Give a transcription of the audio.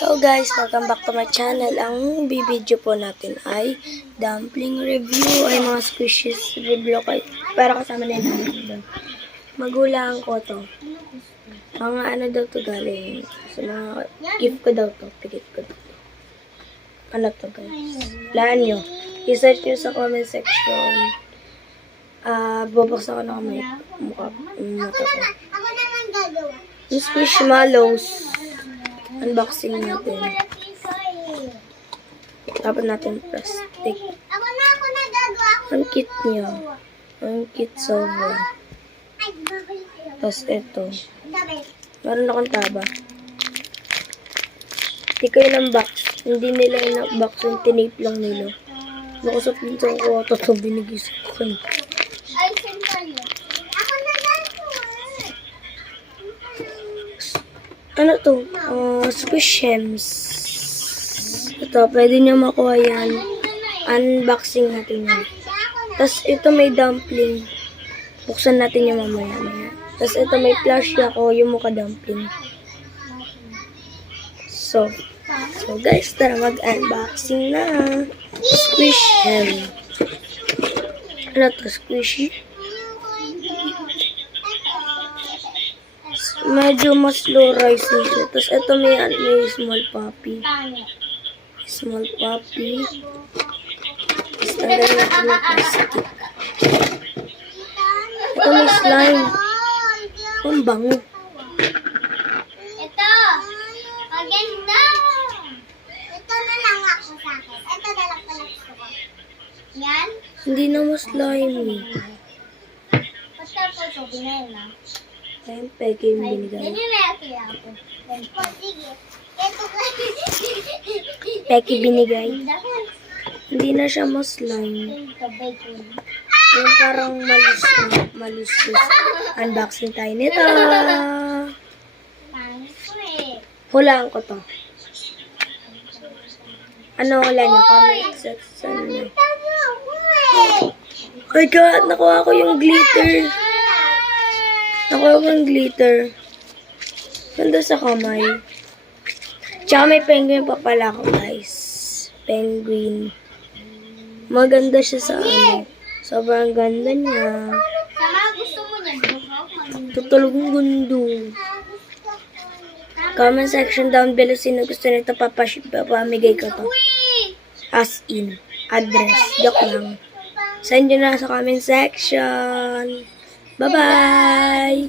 So guys, welcome back to my channel. Ang bibidyo po natin ay dumpling review ay mga squishes review kayo. Para kasama na yun. Magulang ko to. Mga ano daw to galing. Sa mga gift ko daw to. Pigit ko to. Ano to guys? Laan nyo. I-search nyo sa comment section. Bubuksan ko na kami mukha ko. Yung squishmallows. Unboxing natin. Tapos natin plastic. Ang cute niya. Ang cute sobra. Tapos ito. Meron akong taba. Hindi ko in-unbox. Hindi nila in-unbox. Yung tinape lang nila. Nakasap minsan ko ito. Ito binigay sa akin. Ano to? Squish Hems. Ito, pwede nyo makuha yan. Unboxing natin yan. Tapos, ito may dumpling. Buksan natin yung mamaya. Tapos, ito may plush ako, yung mukha dumpling. So guys, tara mag-unboxing na. Squish Hem. Ano to? Squishy? Medyo mas low rise siya. Tapos ito may small puppy. Small puppy. Tapos tanggalin natin yung plastic. Ito may slime. Ang bango. Ito. Maganda. Ito na lang ako sa akin. Ito na lang pala gusto ko. Yan. Hindi na mas slimy. Basta po ito, binayin na. Ayun, peke yung binigay. Ganyan na natin ako. Sige. Ito ka. Peke binigay. Hindi na siya mas slime. Yung parang malus. Unboxing tayo nito. Hulaan ko to. Ano wala niyo? Comment section niyo. Ay God, nakuha ko yung glitter. Nakuha ko yung glitter. Ganda sa kamay. Tsaka may penguin pa pala ako guys. Penguin. Maganda siya sa ano. Sobrang ganda niya. Sama, gusto mo niya. Tutulog ng gundo. Comment section down below sino gusto nito papamigay ko to. As in. Address. Joke lang. Send nyo na sa comment section. Bye-bye!